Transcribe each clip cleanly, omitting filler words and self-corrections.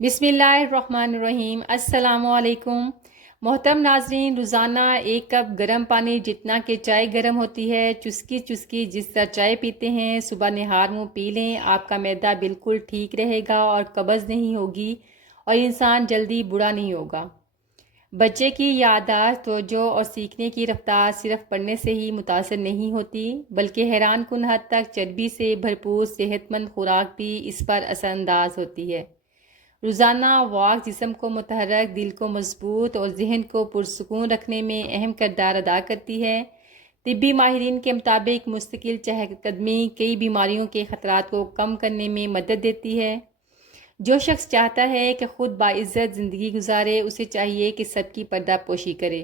بسم اللہ الرحمن الرحیم۔ السلام علیکم محترم ناظرین، روزانہ ایک کپ گرم پانی جتنا کہ چائے گرم ہوتی ہے، چسکی چسکی جس طرح چائے پیتے ہیں، صبح نہار منہ پی لیں، آپ کا معدہ بالکل ٹھیک رہے گا اور قبض نہیں ہوگی اور انسان جلدی بوڑھا نہیں ہوگا۔ بچے کی یادداشت، توجہ اور سیکھنے کی رفتار صرف پڑھنے سے ہی متاثر نہیں ہوتی، بلکہ حیران کن حد تک چربی سے بھرپور صحت مند خوراک بھی اس پر اثر انداز ہوتی ہے۔ روزانہ واک جسم کو متحرک، دل کو مضبوط اور ذہن کو پرسکون رکھنے میں اہم کردار ادا کرتی ہے۔ طبی ماہرین کے مطابق مستقل چہل قدمی کئی بیماریوں کے خطرات کو کم کرنے میں مدد دیتی ہے۔ جو شخص چاہتا ہے کہ خود باعزت زندگی گزارے، اسے چاہیے کہ سب کی پردہ پوشی کرے۔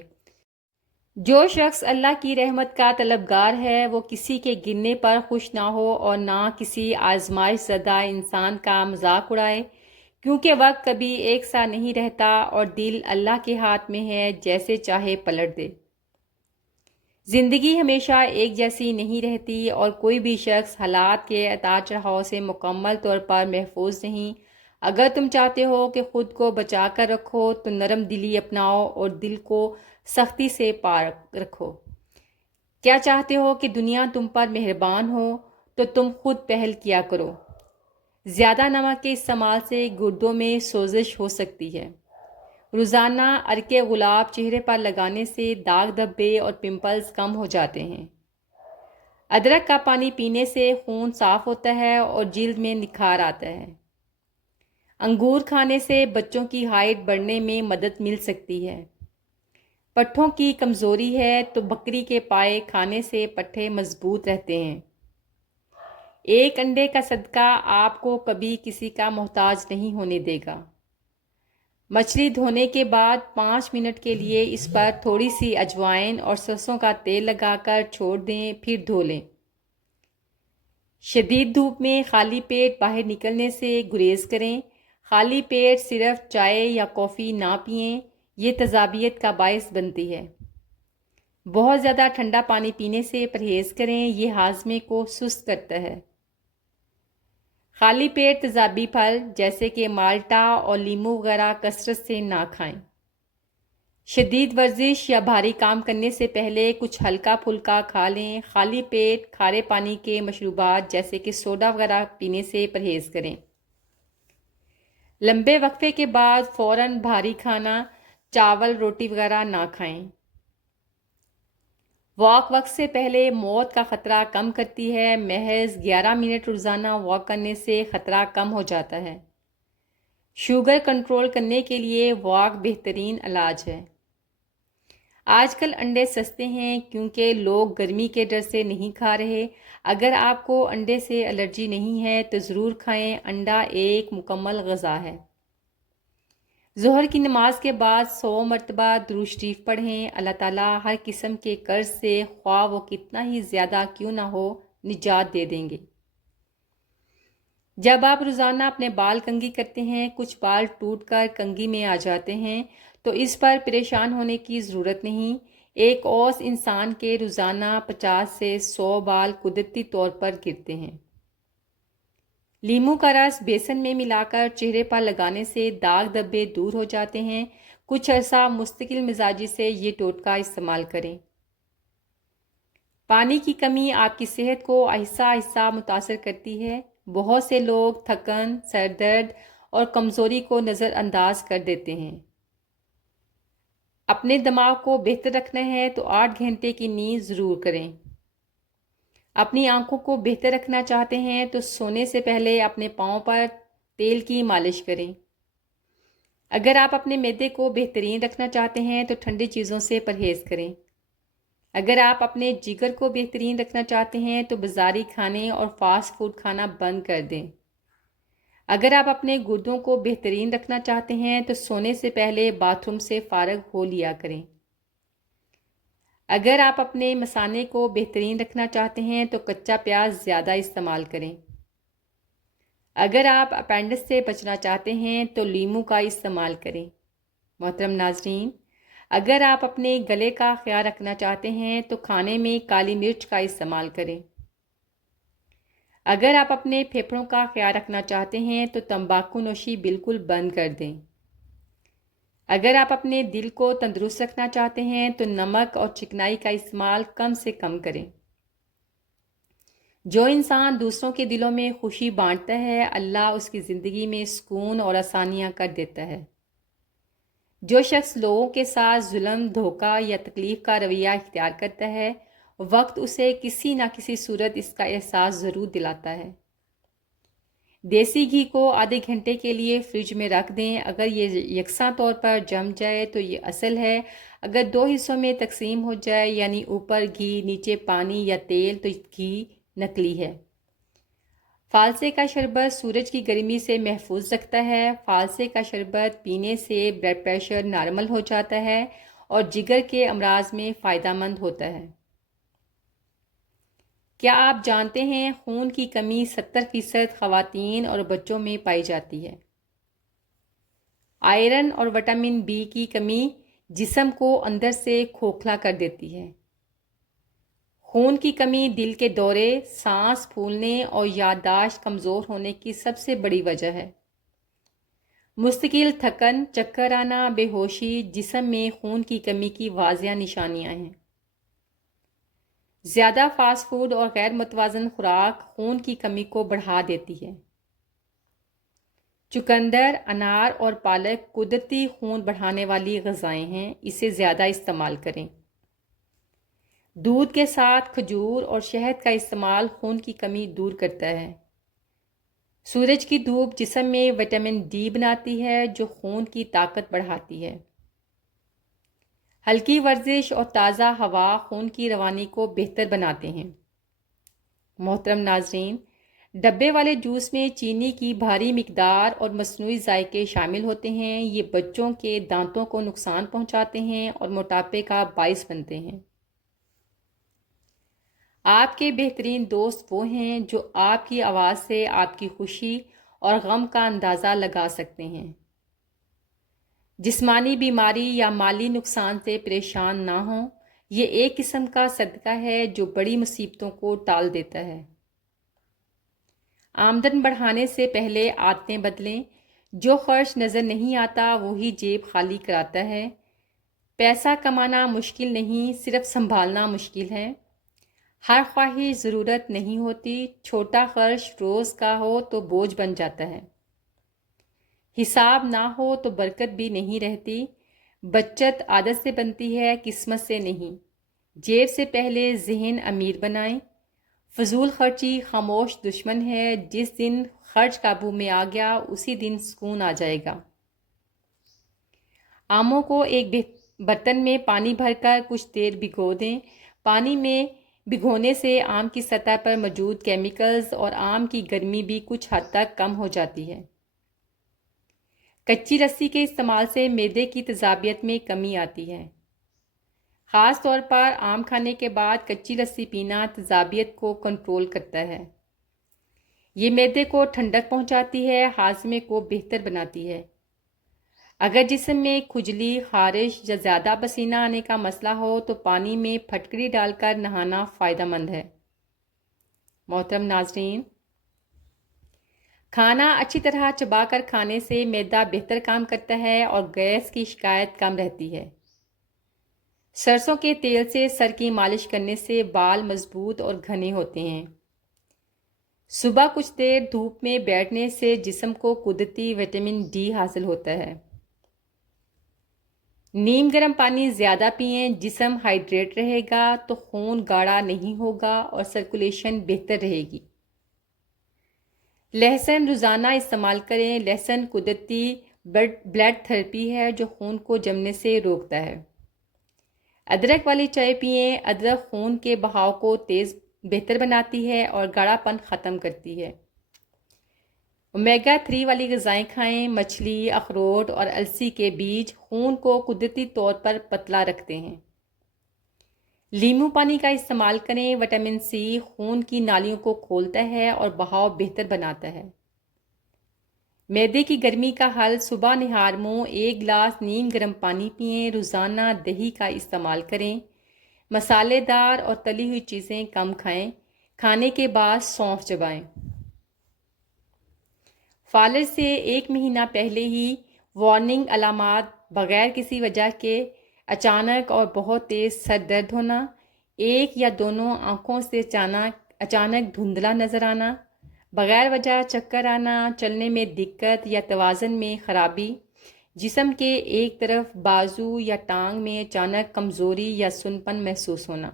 جو شخص اللہ کی رحمت کا طلبگار ہے، وہ کسی کے گرنے پر خوش نہ ہو اور نہ کسی آزمائش زدہ انسان کا مذاق اڑائے، کیونکہ وقت کبھی ایک سا نہیں رہتا اور دل اللہ کے ہاتھ میں ہے، جیسے چاہے پلٹ دے۔ زندگی ہمیشہ ایک جیسی نہیں رہتی اور کوئی بھی شخص حالات کے اتار چڑھاؤ سے مکمل طور پر محفوظ نہیں۔ اگر تم چاہتے ہو کہ خود کو بچا کر رکھو تو نرم دلی اپناؤ اور دل کو سختی سے پاک رکھو۔ کیا چاہتے ہو کہ دنیا تم پر مہربان ہو تو تم خود پہل کیا کرو۔ زیادہ نمک کے استعمال سے گردوں میں سوزش ہو سکتی ہے۔ روزانہ عرق گلاب چہرے پر لگانے سے داغ دھبے اور پمپلز کم ہو جاتے ہیں۔ ادرک کا پانی پینے سے خون صاف ہوتا ہے اور جلد میں نکھار آتا ہے۔ انگور کھانے سے بچوں کی ہائٹ بڑھنے میں مدد مل سکتی ہے۔ پٹھوں کی کمزوری ہے تو بکری کے پائے کھانے سے پٹھے مضبوط رہتے ہیں۔ ایک انڈے کا صدقہ آپ کو کبھی کسی کا محتاج نہیں ہونے دے گا۔ مچھلی دھونے کے بعد 5 منٹ کے لیے اس پر تھوڑی سی اجوائن اور سرسوں کا تیل لگا کر چھوڑ دیں، پھر دھو لیں۔ شدید دھوپ میں خالی پیٹ باہر نکلنے سے گریز کریں۔ خالی پیٹ صرف چائے یا کافی نہ پئیں، یہ تذابیت کا باعث بنتی ہے۔ بہت زیادہ ٹھنڈا پانی پینے سے پرہیز کریں، یہ ہاضمے کو سست کرتا ہے۔ خالی پیٹ تیزابی پھل جیسے کہ مالٹا اور لیمو وغیرہ کثرت سے نہ کھائیں۔ شدید ورزش یا بھاری کام کرنے سے پہلے کچھ ہلکا پھلکا کھا لیں۔ خالی پیٹ کھارے پانی کے مشروبات جیسے کہ سوڈا وغیرہ پینے سے پرہیز کریں۔ لمبے وقفے کے بعد فوراً بھاری کھانا، چاول روٹی وغیرہ نہ کھائیں۔ واک وقت سے پہلے موت کا خطرہ کم کرتی ہے۔ محض 11 منٹ روزانہ واک کرنے سے خطرہ کم ہو جاتا ہے۔ شوگر کنٹرول کرنے کے لیے واک بہترین علاج ہے۔ آج کل انڈے سستے ہیں کیونکہ لوگ گرمی کے ڈر سے نہیں کھا رہے۔ اگر آپ کو انڈے سے الرجی نہیں ہے تو ضرور کھائیں، انڈا ایک مکمل غذا ہے۔ ظہر کی نماز کے بعد 100 مرتبہ درود شریف پڑھیں۔ اللہ تعالیٰ ہر قسم کے قرض سے، خواہ وہ کتنا ہی زیادہ کیوں نہ ہو، نجات دے دیں گے۔ جب آپ روزانہ اپنے بال کنگھی کرتے ہیں، کچھ بال ٹوٹ کر کنگھی میں آ جاتے ہیں تو اس پر پریشان ہونے کی ضرورت نہیں۔ ایک اوس انسان کے روزانہ 50 سے 100 بال قدرتی طور پر گرتے ہیں۔ لیموں کا رس بیسن میں ملا کر چہرے پر لگانے سے داغ دھبے دور ہو جاتے ہیں۔ کچھ عرصہ مستقل مزاجی سے یہ ٹوٹکا استعمال کریں۔ پانی کی کمی آپ کی صحت کو آہستہ آہستہ متاثر کرتی ہے۔ بہت سے لوگ تھکن، سر درد اور کمزوری کو نظر انداز کر دیتے ہیں۔ اپنے دماغ کو بہتر رکھنا ہے تو 8 گھنٹے کی نیند ضرور کریں۔ اپنی آنکھوں کو بہتر رکھنا چاہتے ہیں تو سونے سے پہلے اپنے پاؤں پر تیل کی مالش کریں۔ اگر آپ اپنے معدے کو بہترین رکھنا چاہتے ہیں تو ٹھنڈی چیزوں سے پرہیز کریں۔ اگر آپ اپنے جگر کو بہترین رکھنا چاہتے ہیں تو بازاری کھانے اور فاسٹ فوڈ کھانا بند کر دیں۔ اگر آپ اپنے گردوں کو بہترین رکھنا چاہتے ہیں تو سونے سے پہلے باتھ روم سے فارغ ہو لیا کریں۔ اگر آپ اپنے مثانے کو بہترین رکھنا چاہتے ہیں تو کچا پیاز زیادہ استعمال کریں۔ اگر آپ اپینڈکس سے بچنا چاہتے ہیں تو لیموں کا استعمال کریں۔ محترم ناظرین، اگر آپ اپنے گلے کا خیال رکھنا چاہتے ہیں تو کھانے میں کالی مرچ کا استعمال کریں۔ اگر آپ اپنے پھیپھڑوں کا خیال رکھنا چاہتے ہیں تو تمباکو نوشی بالکل بند کر دیں۔ اگر آپ اپنے دل کو تندرست رکھنا چاہتے ہیں تو نمک اور چکنائی کا استعمال کم سے کم کریں۔ جو انسان دوسروں کے دلوں میں خوشی بانٹتا ہے، اللہ اس کی زندگی میں سکون اور آسانیاں کر دیتا ہے۔ جو شخص لوگوں کے ساتھ ظلم، دھوکہ یا تکلیف کا رویہ اختیار کرتا ہے، وقت اسے کسی نہ کسی صورت اس کا احساس ضرور دلاتا ہے۔ دیسی گھی کو آدھے گھنٹے کے لیے فریج میں رکھ دیں۔ اگر یہ یکساں طور پر جم جائے تو یہ اصل ہے، اگر دو حصوں میں تقسیم ہو جائے یعنی اوپر گھی نیچے پانی یا تیل تو گھی نکلی ہے۔ فالسے کا شربت سورج کی گرمی سے محفوظ رکھتا ہے۔ فالسے کا شربت پینے سے بلڈ پریشر نارمل ہو جاتا ہے اور جگر کے امراض میں فائدہ مند ہوتا ہے۔ کیا آپ جانتے ہیں خون کی کمی 70% خواتین اور بچوں میں پائی جاتی ہے؟ آئرن اور وٹامن بی کی کمی جسم کو اندر سے کھوکھلا کر دیتی ہے۔ خون کی کمی دل کے دورے، سانس پھولنے اور یادداشت کمزور ہونے کی سب سے بڑی وجہ ہے۔ مستقل تھکن، چکر آنا، بے ہوشی جسم میں خون کی کمی کی واضح نشانیاں ہیں۔ زیادہ فاسٹ فوڈ اور غیر متوازن خوراک خون کی کمی کو بڑھا دیتی ہے۔ چقندر، انار اور پالک قدرتی خون بڑھانے والی غذائیں ہیں، اسے زیادہ استعمال کریں۔ دودھ کے ساتھ کھجور اور شہد کا استعمال خون کی کمی دور کرتا ہے۔ سورج کی دھوپ جسم میں وٹامن ڈی بناتی ہے جو خون کی طاقت بڑھاتی ہے۔ ہلکی ورزش اور تازہ ہوا خون کی روانی کو بہتر بناتے ہیں۔ محترم ناظرین، ڈبے والے جوس میں چینی کی بھاری مقدار اور مصنوعی ذائقے شامل ہوتے ہیں۔ یہ بچوں کے دانتوں کو نقصان پہنچاتے ہیں اور موٹاپے کا باعث بنتے ہیں۔ آپ کے بہترین دوست وہ ہیں جو آپ کی آواز سے آپ کی خوشی اور غم کا اندازہ لگا سکتے ہیں۔ جسمانی بیماری یا مالی نقصان سے پریشان نہ ہوں، یہ ایک قسم کا صدقہ ہے جو بڑی مصیبتوں کو ٹال دیتا ہے۔ آمدن بڑھانے سے پہلے عادتیں بدلیں۔ جو خرچ نظر نہیں آتا وہی جیب خالی کراتا ہے۔ پیسہ کمانا مشکل نہیں، صرف سنبھالنا مشکل ہے۔ ہر خواہش ضرورت نہیں ہوتی، چھوٹا خرچ روز کا ہو تو بوجھ بن جاتا ہے۔ حساب نہ ہو تو برکت بھی نہیں رہتی۔ بچت عادت سے بنتی ہے، قسمت سے نہیں۔ جیب سے پہلے ذہن امیر بنائیں۔ فضول خرچی خاموش دشمن ہے، جس دن خرچ قابو میں آ گیا اسی دن سکون آ جائے گا۔ آموں کو ایک برتن میں پانی بھر کر کچھ دیر بھگو دیں۔ پانی میں بھگونے سے آم کی سطح پر موجود کیمیکلز اور آم کی گرمی بھی کچھ حد تک کم ہو جاتی ہے۔ کچی لسی کے استعمال سے معدے کی تیزابیت میں کمی آتی ہے۔ خاص طور پر آم کھانے کے بعد کچی لسی پینا تیزابیت کو کنٹرول کرتا ہے۔ یہ معدے کو ٹھنڈک پہنچاتی ہے، ہاضمے کو بہتر بناتی ہے۔ اگر جسم میں کھجلی، خارش یا زیادہ پسینہ آنے کا مسئلہ ہو تو پانی میں پھٹکری ڈال کر نہانا فائدہ مند ہے۔ محترم ناظرین، کھانا اچھی طرح چبا کر کھانے سے معدہ بہتر کام کرتا ہے اور گیس کی شکایت کم رہتی ہے۔ سرسوں کے تیل سے سر کی مالش کرنے سے بال مضبوط اور گھنے ہوتے ہیں۔ صبح کچھ دیر دھوپ میں بیٹھنے سے جسم کو قدرتی وٹامن ڈی حاصل ہوتا ہے۔ نیم گرم پانی زیادہ پئیں، جسم ہائیڈریٹ رہے گا تو خون گاڑھا نہیں ہوگا اور سرکولیشن بہتر رہے گی۔ لہسن روزانہ استعمال کریں۔ لہسن قدرتی بلڈ تھراپی ہے جو خون کو جمنے سے روکتا ہے۔ ادرک والی چائے پئیں۔ ادرک خون کے بہاؤ کو بہتر بناتی ہے اور گاڑھا پن ختم کرتی ہے۔ اومیگا 3 والی غذائیں کھائیں۔ مچھلی، اخروٹ اور السی کے بیج خون کو قدرتی طور پر پتلا رکھتے ہیں۔ لیموں پانی کا استعمال کریں۔ وٹامن سی خون کی نالیوں کو کھولتا ہے اور بہاؤ بہتر بناتا ہے۔ معدے کی گرمی کا حل، صبح نہار منہ 1 گلاس نیم گرم پانی پئیں۔ روزانہ دہی کا استعمال کریں۔ مسالے دار اور تلی ہوئی چیزیں کم کھائیں۔ کھانے کے بعد سونف چبائیں۔ فالج سے 1 مہینہ پہلے ہی وارننگ علامات، بغیر کسی وجہ کے اچانک اور بہت تیز سر درد ہونا، ایک یا دونوں آنکھوں سے اچانک دھندلا نظر آنا، بغیر وجہ چکر آنا، چلنے میں دقت یا توازن میں خرابی، جسم کے ایک طرف بازو یا ٹانگ میں اچانک کمزوری یا سنپن محسوس ہونا۔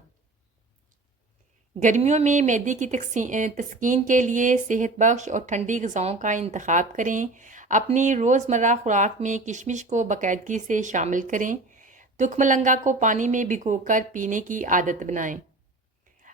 گرمیوں میں معدے کی تسکین کے لیے صحت بخش اور ٹھنڈی غذاؤں کا انتخاب کریں۔ اپنی روزمرہ خوراک میں کشمش کو باقاعدگی سے شامل کریں۔ تخم مرنگا کو پانی میں بھگو کر پینے کی عادت بنائیں۔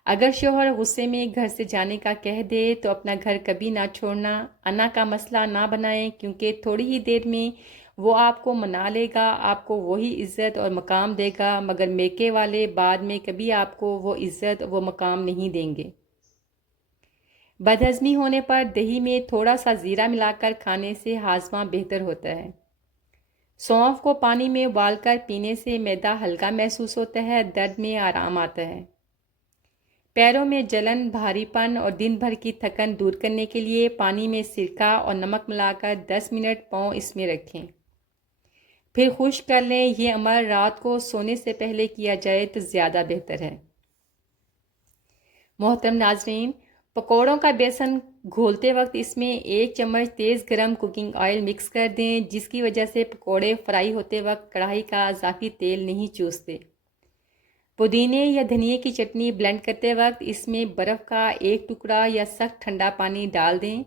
اگر شوہر غصے میں گھر سے جانے کا کہہ دے تو اپنا گھر کبھی نہ چھوڑنا، انا کا مسئلہ نہ بنائیں، کیونکہ تھوڑی ہی دیر میں وہ آپ کو منا لے گا، آپ کو وہی عزت اور مقام دے گا، مگر میکے والے بعد میں کبھی آپ کو وہ عزت وہ مقام نہیں دیں گے۔ بدہضمی ہونے پر دہی میں تھوڑا سا زیرہ ملا کر کھانے سے ہاضمہ بہتر ہوتا ہے۔ سونف کو پانی میں ابال کر پینے سے معدہ ہلکا محسوس ہوتا ہے، درد میں آرام آتا ہے۔ پیروں میں جلن، بھاری پن اور دن بھر کی تھکن دور کرنے کے لیے پانی میں سرکہ اور نمک ملا کر 10 منٹ پاؤں اس میں رکھیں، پھر خشک کر لیں۔ یہ عمل رات کو سونے سے پہلے کیا جائے تو زیادہ بہتر ہے۔ محترم ناظرین، پکوڑوں کا بیسن گھولتے وقت اس میں 1 چمچ تیز گرم کوکنگ آئل مکس کر دیں، جس کی وجہ سے پکوڑے فرائی ہوتے وقت کڑاہی کا اضافی تیل نہیں چوستے۔ پودینے یا دھنیے کی چٹنی بلینڈ کرتے وقت اس میں برف کا 1 ٹکڑا یا سخت ٹھنڈا پانی ڈال دیں۔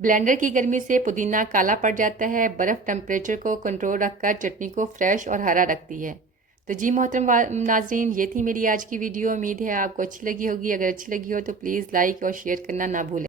بلینڈر کی گرمی سے پودینہ کالا پڑ جاتا ہے۔ برف ٹمپریچر کو کنٹرول رکھ کر چٹنی کو فریش اور ہرا رکھتی ہے۔ تو جی محترم ناظرین، یہ تھی میری آج کی ویڈیو۔ امید ہے آپ کو اچھی لگی ہوگی۔ اگر اچھی لگی ہو تو پلیز لائک اور شیئر کرنا نہ بھولیں۔